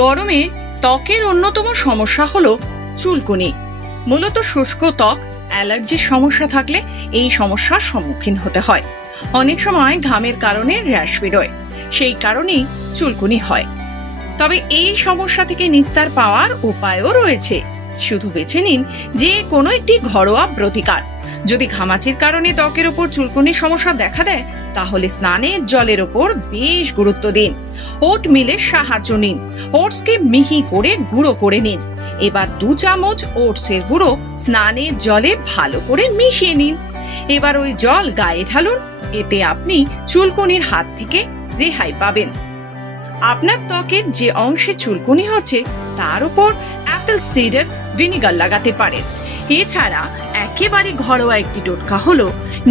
গরমে ত্বকের অন্যতম সমস্যা হলো চুলকুনি। মূলত শুষ্ক ত্বক, অ্যালার্জির সমস্যা থাকলে এই সমস্যার সম্মুখীন হতে হয়। অনেক সময় ঘামের কারণে র্যাশ বেরোয়, সেই কারণেই চুলকুনি হয়। তবে এই সমস্যা থেকে নিস্তার পাওয়ার উপায়ও রয়েছে। শুধু বেছে নিন যে কোনো একটি ঘরোয়া প্রতিকার। যদি ঘামাচির কারণে ত্বকের ওপর চুলকুনির সমস্যা দেখা দেয়, তাহলে স্নানের জলের ওপর বেশ গুরুত্ব দিন। ওট মিলের সাহায্য নিন। ওটসকে মিহি করে গুঁড়ো করে নিন। এবার 2 চামচ ওটসের গুঁড়ো স্নানের জলে ভালো করে মিশিয়ে নিন। এবার ওই জল গায়ে ঢালুন। এতে আপনি চুলকুনির হাত থেকে রেহাই পাবেন। আপনার ত্বকের যে অংশে চুলকুনি হচ্ছে তার উপর অ্যাপেল সিডার ভিনিগার লাগাতে পারেন। এছাড়া একেবারে ঘরোয়া একটি টোটকা হলো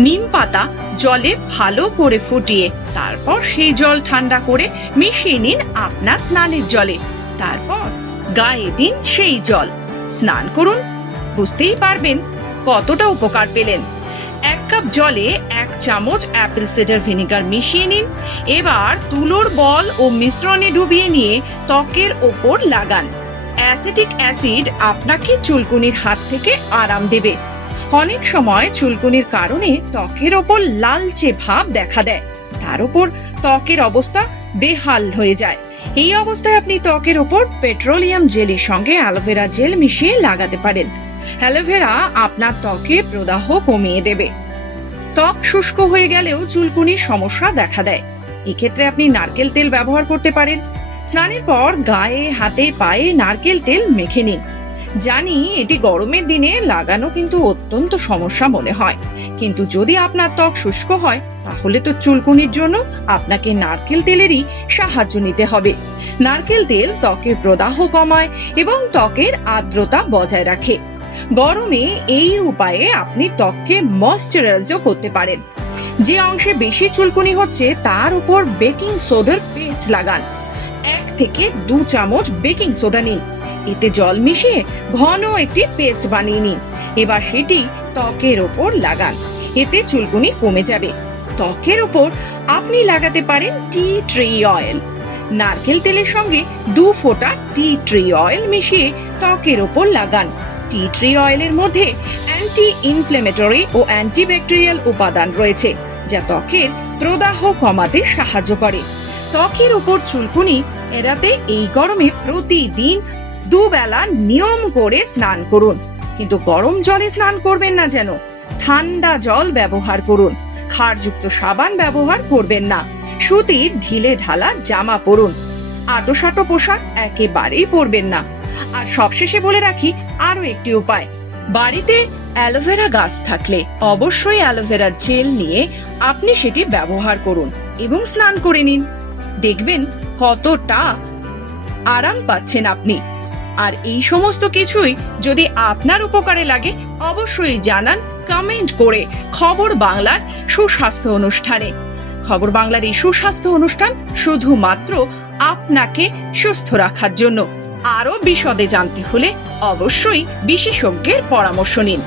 নিম পাতা জলে ভালো করে ফুটিয়ে তারপর সেই জল ঠান্ডা করে মিশিয়ে নিন আপনার স্নানের জলে। তারপর গায়ে দিন সেই জল, স্নান করুন। বুঝতেই পারবেন কতটা উপকার পেলেন। 1 কাপ জলে 1 চামচ অ্যাপেল সিডার ভিনিগার মিশিয়ে নিন। এবার তুলোর বল ও মিশ্রণে ডুবিয়ে নিয়ে ত্বকের ওপর লাগান। অ্যাসিটিক অ্যাসিড আপনাকে চুলকুনির হাত থেকে আরাম দেবে। অনেক সময় চুলকুনির কারণে ত্বকের ওপর লালচে ভাব দেখা দেয়, তার উপর ত্বকের অবস্থা বেহাল হয়ে যায়। এই অবস্থায় আপনি ত্বকের ওপর পেট্রোলিয়াম জেলির সঙ্গে অ্যালোভেরা জেল মিশিয়ে লাগাতে পারেন। অ্যালোভেরা আপনার ত্বকে প্রদাহ কমিয়ে দেবে। ত্বক শুষ্ক হয়ে গেলেও চুলকুনির সমস্যা দেখা দেয়, এক্ষেত্রে আপনি নারকেল তেল ব্যবহার করতে পারেন। স্নানের পর গায়ে, হাতে, পায়ে নারকেল তেল মেখে নিন। জানি এটি গরমের দিনে লাগানো কিন্তু অত্যন্ত সমস্যা মনে হয়, কিন্তু যদি আপনার ত্বক শুষ্ক হয় তাহলে তো চুলকুনির জন্য আপনাকে নারকেল তেলেরই সাহায্য নিতে হবে। নারকেল তেল ত্বকের প্রদাহ কমায় এবং ত্বকের আর্দ্রতা বজায় রাখে। গরমে এই উপায়ে আপনি ত্বককে ময়েশ্চারাইজও করতে পারেন। যে অংশে বেশি চুলকুনি হচ্ছে তার উপর বেকিং সোডার পেস্ট লাগান। 1 থেকে 2 চামচ বেকিং সোডা নিন। এতে জল মিশিয়ে ঘন একটি পেস্ট বানিয়ে নিন। এবার সেটি ত্বকের ওপর লাগান। এতে চুলকুনি কমে যাবে। ত্বকের ওপর আপনি লাগাতে পারেন টি ট্রি অয়েল। নারকেল তেলের সঙ্গে 2 ফোঁটা টি ট্রি অয়েল মিশিয়ে ত্বকের ওপর লাগান। টি ট্রি অয়েলের মধ্যে অ্যান্টি ইনফ্লেমেটরি ও অ্যান্টিব্যাকটেরিয়াল উপাদান রয়েছে, যা ত্বকের প্রদাহ কমাতে সাহায্য করে। ত্বকের উপর চুলকুনি এড়াতে এই গরমে প্রতিদিন 2 বেলা নিয়ম করে স্নান করুন। কিন্তু গরম জলে স্নান করবেন না, যেন ঠান্ডা জল ব্যবহার করুন। ক্ষারযুক্ত সাবান ব্যবহার করবেন না। সুতির ঢিলে ঢালা জামা পরুন। আঁটোসাঁটো পোশাক একেবারেই পরবেন না। আর সবশেষে বলে রাখি আরো একটি উপায়। বাড়িতে অ্যালোভেরা গাছ থাকলে অবশ্যই অ্যালোভেরা জেল নিয়ে আপনি সেটি ব্যবহার করুন এবং স্নান করে নিন। দেখবেন কতটা আরাম পাচ্ছেন আপনি। আর এই সমস্ত কিছুই যদি আপনার উপকারে লাগে অবশ্যই জানান কমেন্ট করে খবর বাংলার সুস্বাস্থ্য অনুষ্ঠানে। খবর বাংলার এই সুস্বাস্থ্য অনুষ্ঠান শুধুমাত্র আপনাকে সুস্থ রাখার জন্য। আরো বিশদে জানতে হলে অবশ্যই বিশেষজ্ঞের পরামর্শ নিন।